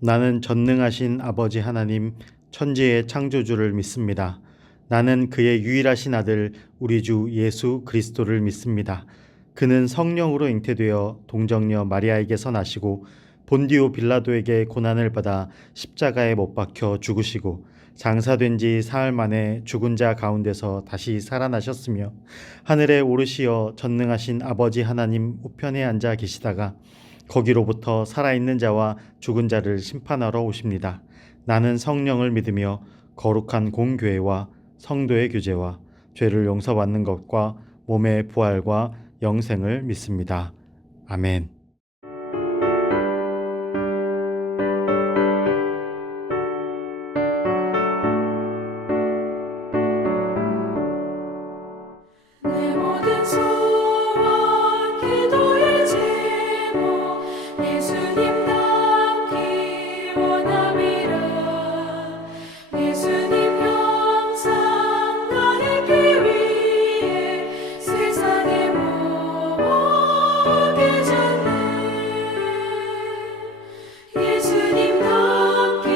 나는 전능하신 아버지 하나님, 천지의 창조주를 믿습니다. 나는 그의 유일하신 아들, 우리 주 예수 그리스도를 믿습니다. 그는 성령으로 잉태되어 동정녀 마리아에게서 나시고 본디오 빌라도에게 고난을 받아 십자가에 못 박혀 죽으시고 장사된 지 사흘 만에 죽은 자 가운데서 다시 살아나셨으며 하늘에 오르시어 전능하신 아버지 하나님 우편에 앉아 계시다가 거기로부터 살아있는 자와 죽은 자를 심판하러 오십니다. 나는 성령을 믿으며 거룩한 공교회와 성도의 교제와 죄를 용서받는 것과 몸의 부활과 영생을 믿습니다. 아멘. 내 모든 소원 기도의 제목 예수님 닮기 원함이라. 예수님 형상 나에게 위해 세상에 모게 졌네. 예수님 닮기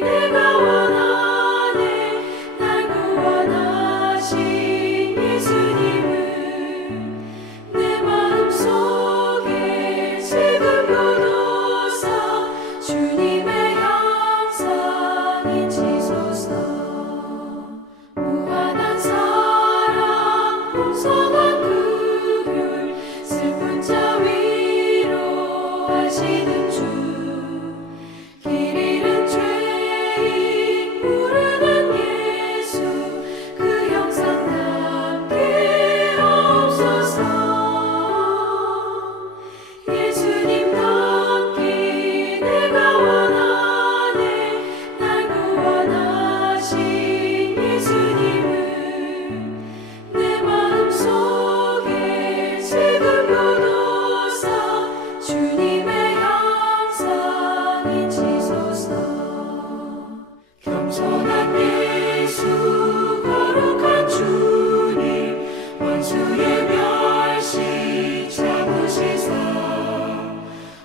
내가 원하네. 날 구원하신 예수님을 내 마음속에 지금 굳어서 주님의 형상이지소서. 무한한 사랑 풍성한 긍휼 슬픈 자 위로하시는 주. 길 잃은 죄인 부르는 예수 그 형상 닮게 하옵소서. 예수님 닮기 내가 원하네. 날 구원하신 예수님을 내 마음속에 지금 굳어서 주님의 형상이지소서. 겸손한 예수 거룩한 주님 원수의 멸시 참으시사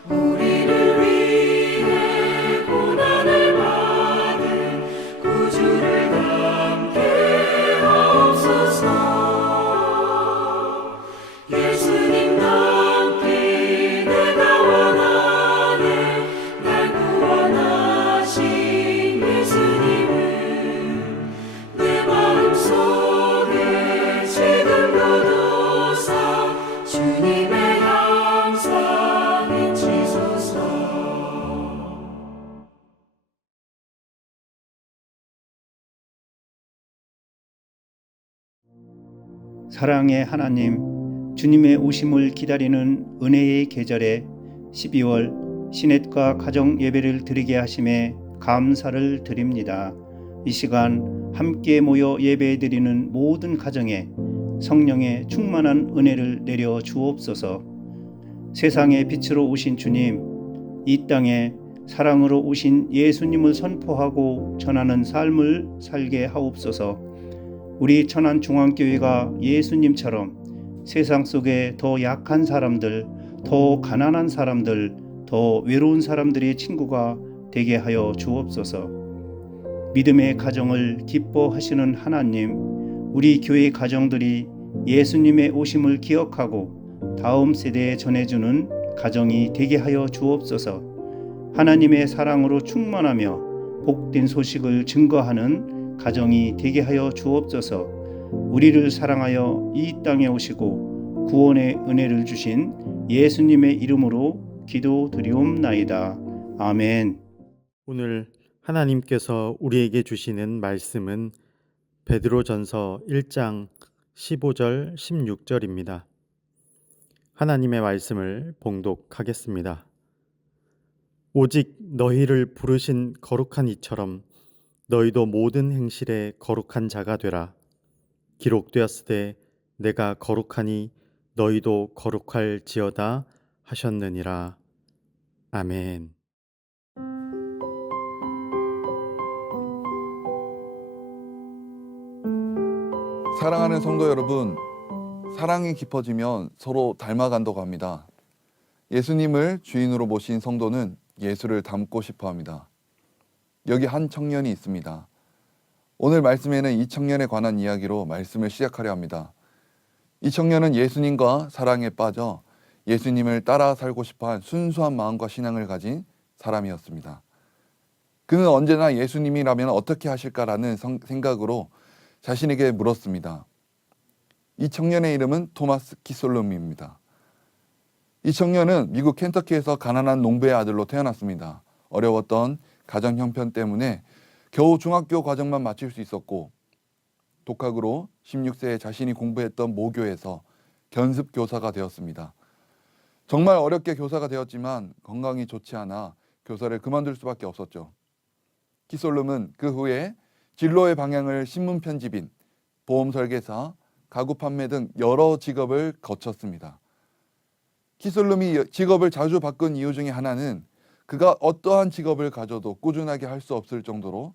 우리를 위해 고난을 받은 구주를 닮게 하옵소서. 예수님 닮기 내가 원하네. 날 구원하신 예수님을 내 마음속에 지금 굳어서 주님의 형상이지소서. 사랑의 하나님, 주님의 오심을 기다리는 은혜의 계절에 12월 시냇가 가정 예배를 드리게 하심에 감사를 드립니다. 이 시간 함께 모여 예배 드리는 모든 가정에 성령의 충만한 은혜를 내려 주옵소서. 세상의 빛으로 오신 주님, 이 땅에 사랑으로 오신 예수님을 선포하고 전하는 삶을 살게 하옵소서. 우리 천안중앙교회가 예수님처럼 세상 속에 더 약한 사람들, 더 가난한 사람들, 더 외로운 사람들의 친구가 되게 하여 주옵소서. 믿음의 가정을 기뻐하시는 하나님, 우리 교회 가정들이 예수님의 오심을 기억하고 다음 세대에 전해주는 가정이 되게 하여 주옵소서. 하나님의 사랑으로 충만하며 복된 소식을 증거하는 가정이 되게 하여 주옵소서. 우리를 사랑하여 이 땅에 오시고 구원의 은혜를 주신 예수님의 이름으로 기도드리옵나이다. 아멘. 오늘 하나님께서 우리에게 주시는 말씀은 베드로전서 1장 15절 16절입니다. 하나님의 말씀을 봉독하겠습니다. 오직 너희를 부르신 거룩한 이처럼 너희도 모든 행실에 거룩한 자가 되라. 기록되었으되 내가 거룩하니 너희도 거룩할지어다 하셨느니라. 아멘. 사랑하는 성도 여러분, 사랑이 깊어지면 서로 닮아간다고 합니다. 예수님을 주인으로 모신 성도는 예수를 닮고 싶어 합니다. 여기 한 청년이 있습니다. 오늘 말씀에는 이 청년에 관한 이야기로 말씀을 시작하려 합니다. 이 청년은 예수님과 사랑에 빠져 예수님을 따라 살고 싶어한 순수한 마음과 신앙을 가진 사람이었습니다. 그는 언제나 예수님이라면 어떻게 하실까라는 생각으로 자신에게 물었습니다. 이 청년의 이름은 토마스 키솔롬입니다. 이 청년은 미국 켄터키에서 가난한 농부의 아들로 태어났습니다. 어려웠던 가정 형편 때문에 겨우 중학교 과정만 마칠 수 있었고 독학으로 16세에 자신이 공부했던 모교에서 견습 교사가 되었습니다. 정말 어렵게 교사가 되었지만 건강이 좋지 않아 교사를 그만둘 수밖에 없었죠. 키솔롬은 그 후에 진로의 방향을 신문 편집인, 보험 설계사, 가구 판매 등 여러 직업을 거쳤습니다. 키솔롬이 직업을 자주 바꾼 이유 중에 하나는 그가 어떠한 직업을 가져도 꾸준하게 할 수 없을 정도로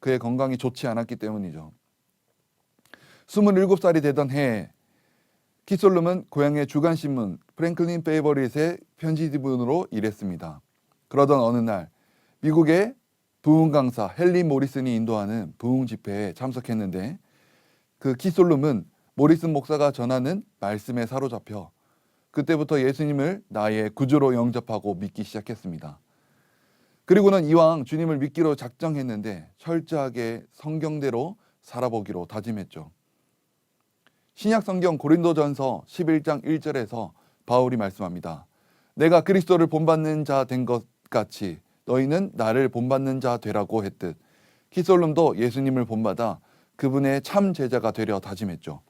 그의 건강이 좋지 않았기 때문이죠. 27살이 되던 해에 키솔롬은 고향의 주간신문 프랭클린 페이버릿의 편집인으로 일했습니다. 그러던 어느 날 미국의 부흥 강사 헨리 모리슨이 인도하는 부흥 집회에 참석했는데 그 키솔롬은 모리슨 목사가 전하는 말씀에 사로잡혀 그때부터 예수님을 나의 구주로 영접하고 믿기 시작했습니다. 그리고는 이왕 주님을 믿기로 작정했는데 철저하게 성경대로 살아보기로 다짐했죠. 신약 성경 고린도전서 11장 1절에서 바울이 말씀합니다. 내가 그리스도를 본받는 자 된 것 같이 너희는 나를 본받는 자 되라고 했듯 키솔롬도 예수님을 본받아 그분의 참 제자가 되려 다짐했죠.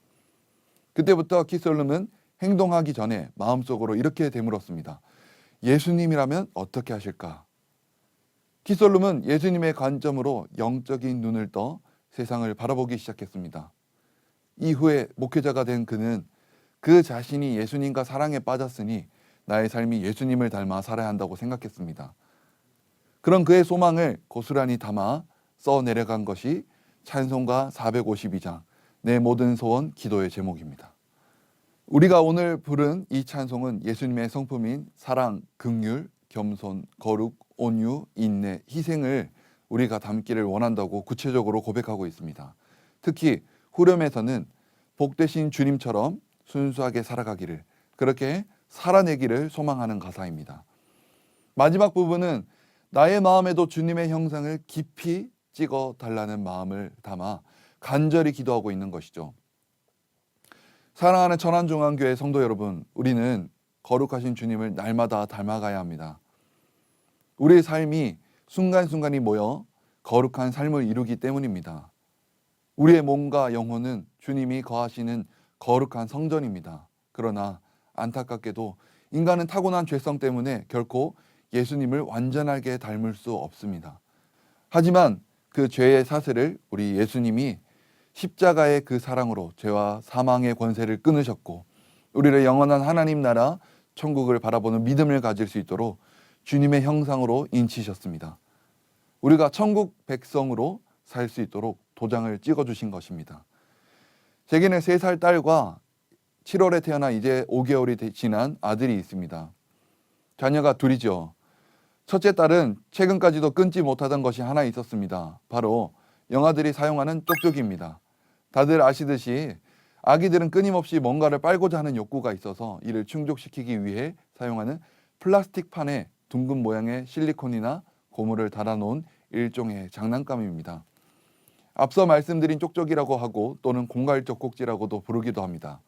그때부터 키솔롬은 행동하기 전에 마음속으로 이렇게 되물었습니다. 예수님이라면 어떻게 하실까? 키솔롬은 예수님의 관점으로 영적인 눈을 떠 세상을 바라보기 시작했습니다. 이후에 목회자가 된 그는 그 자신이 예수님과 사랑에 빠졌으니 나의 삶이 예수님을 닮아 살아야 한다고 생각했습니다. 그런 그의 소망을 고스란히 담아 써내려간 것이 찬송가 452장 내 모든 소원 기도의 제목입니다. 우리가 오늘 부른 이 찬송은 예수님의 성품인 사랑, 긍휼, 겸손, 거룩, 온유, 인내, 희생을 우리가 담기를 원한다고 구체적으로 고백하고 있습니다. 특히 후렴에서는 복되신 주님처럼 순수하게 살아가기를, 그렇게 살아내기를 소망하는 가사입니다. 마지막 부분은 나의 마음에도 주님의 형상을 깊이 찍어 달라는 마음을 담아 간절히 기도하고 있는 것이죠. 사랑하는 천안중앙교회 성도 여러분, 우리는 거룩하신 주님을 날마다 닮아가야 합니다. 우리의 삶이 순간순간이 모여 거룩한 삶을 이루기 때문입니다. 우리의 몸과 영혼은 주님이 거하시는 거룩한 성전입니다. 그러나 안타깝게도 인간은 타고난 죄성 때문에 결코 예수님을 완전하게 닮을 수 없습니다. 하지만 그 죄의 사슬을 우리 예수님이 십자가의 그 사랑으로 죄와 사망의 권세를 끊으셨고 우리를 영원한 하나님 나라 천국을 바라보는 믿음을 가질 수 있도록 주님의 형상으로 인치셨습니다. 우리가 천국 백성으로 살 수 있도록 도장을 찍어주신 것입니다. 제게는 3살 딸과 7월에 태어나 이제 5개월이 지난 아들이 있습니다. 자녀가 둘이죠. 첫째 딸은 최근까지도 끊지 못하던 것이 하나 있었습니다. 바로 영아들이 사용하는 쪽쪽이입니다. 다들 아시듯이 아기들은 끊임없이 뭔가를 빨고자 하는 욕구가 있어서 이를 충족시키기 위해 사용하는 플라스틱 판에 둥근 모양의 실리콘이나 고무를 달아놓은 일종의 장난감입니다. 앞서 말씀드린 쪽쪽이라고 하고 또는 공갈 젖꼭지라고도 부르기도 합니다.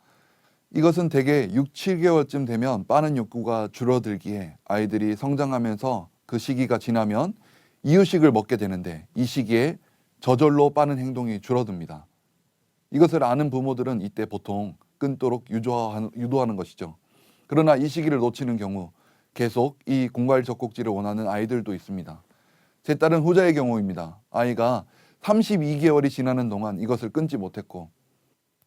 이것은 대개 6, 7개월쯤 되면 빠는 욕구가 줄어들기에 아이들이 성장하면서 그 시기가 지나면 이유식을 먹게 되는데 이 시기에 저절로 빠는 행동이 줄어듭니다. 이것을 아는 부모들은 이때 보통 끊도록 유도하는 것이죠. 그러나 이 시기를 놓치는 경우 계속 이 공갈 젖꼭지를 원하는 아이들도 있습니다. 제 딸은 후자의 경우입니다. 아이가 32개월이 지나는 동안 이것을 끊지 못했고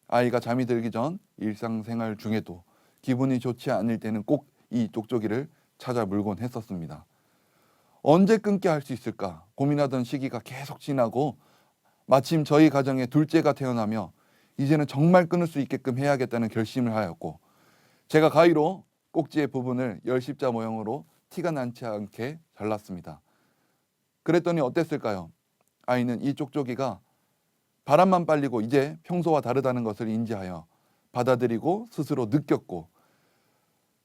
아이가 잠이 들기 전 일상생활 중에도 기분이 좋지 않을 때는 꼭 이 쪽쪽이를 찾아 물곤 했었습니다. 언제 끊게 할 수 있을까 고민하던 시기가 계속 지나고 마침 저희 가정에 둘째가 태어나며 이제는 정말 끊을 수 있게끔 해야겠다는 결심을 하였고 제가 가위로 꼭지의 부분을 열십자 모형으로 티가 나지 않게 잘랐습니다. 그랬더니 어땠을까요? 아이는 이 쪽쪽이가 바람만 빨리고 이제 평소와 다르다는 것을 인지하여 받아들이고 스스로 느꼈고,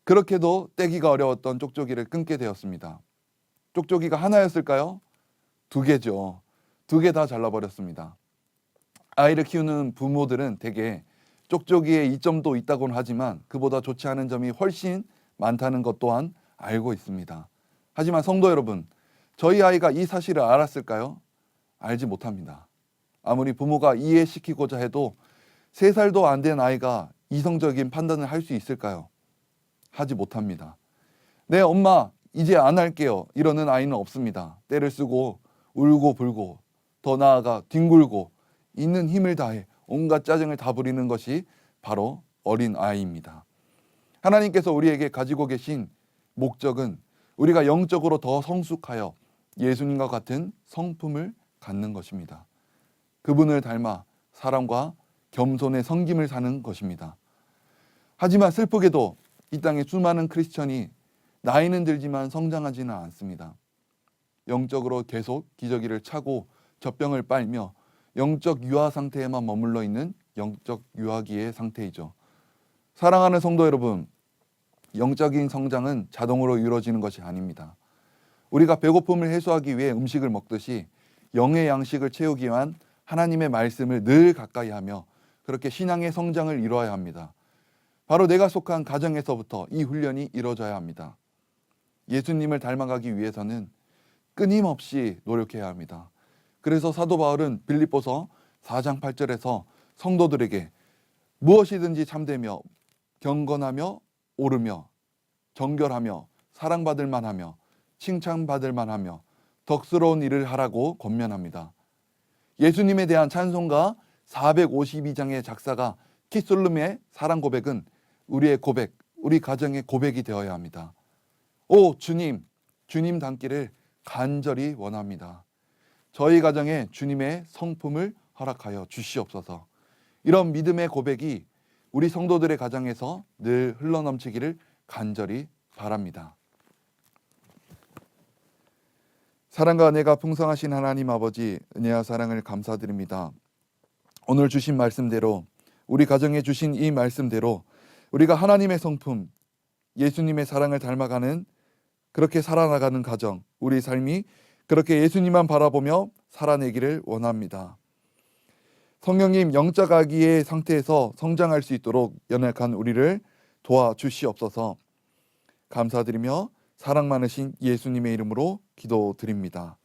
그렇게도 떼기가 어려웠던 쪽쪽이를 끊게 되었습니다. 쪽쪽이가 하나였을까요? 두 개죠. 두 개 다 잘라버렸습니다. 아이를 키우는 부모들은 대개 쪽쪽이의 이점도 있다고는 하지만 그보다 좋지 않은 점이 훨씬 많다는 것 또한 알고 있습니다. 하지만 성도 여러분, 저희 아이가 이 사실을 알았을까요? 알지 못합니다. 아무리 부모가 이해시키고자 해도 3살도 안 된 아이가 이성적인 판단을 할 수 있을까요? 하지 못합니다. 네, 엄마 이제 안 할게요 이러는 아이는 없습니다. 떼를 쓰고 울고 불고 더 나아가 뒹굴고 있는 힘을 다해 온갖 짜증을 다 부리는 것이 바로 어린 아이입니다. 하나님께서 우리에게 가지고 계신 목적은 우리가 영적으로 더 성숙하여 예수님과 같은 성품을 갖는 것입니다. 그분을 닮아 사랑과 겸손의 섬김을 사는 것입니다. 하지만 슬프게도 이 땅에 수많은 크리스천이 나이는 들지만 성장하지는 않습니다. 영적으로 계속 기저귀를 차고 젖병을 빨며 영적 유아 상태에만 머물러 있는 영적 유아기의 상태이죠. 사랑하는 성도 여러분, 영적인 성장은 자동으로 이루어지는 것이 아닙니다. 우리가 배고픔을 해소하기 위해 음식을 먹듯이 영의 양식을 채우기 위한 하나님의 말씀을 늘 가까이 하며 그렇게 신앙의 성장을 이루어야 합니다. 바로 내가 속한 가정에서부터 이 훈련이 이루어져야 합니다. 예수님을 닮아가기 위해서는 끊임없이 노력해야 합니다. 그래서 사도 바울은 빌립보서 4장 8절에서 성도들에게 무엇이든지 참되며 경건하며 옳으며 정결하며 사랑받을 만하며 칭찬받을 만하며 덕스러운 일을 하라고 권면합니다. 예수님에 대한 찬송가 452장의 작사가 키솔름의 사랑 고백은 우리의 고백, 우리 가정의 고백이 되어야 합니다. 오 주님, 주님 닮기를 간절히 원합니다. 저희 가정에 주님의 성품을 허락하여 주시옵소서. 이런 믿음의 고백이 우리 성도들의 가정에서 늘 흘러넘치기를 간절히 바랍니다. 사랑과 은혜가 풍성하신 하나님 아버지, 은혜와 사랑을 감사드립니다. 오늘 주신 말씀대로, 우리 가정에 주신 이 말씀대로 우리가 하나님의 성품, 예수님의 사랑을 닮아가는, 그렇게 살아나가는 가정, 우리 삶이 그렇게 예수님만 바라보며 살아내기를 원합니다. 성령님, 영적 아기의 상태에서 성장할 수 있도록 연약한 우리를 도와주시옵소서. 감사드리며 사랑 많으신 예수님의 이름으로 기도드립니다.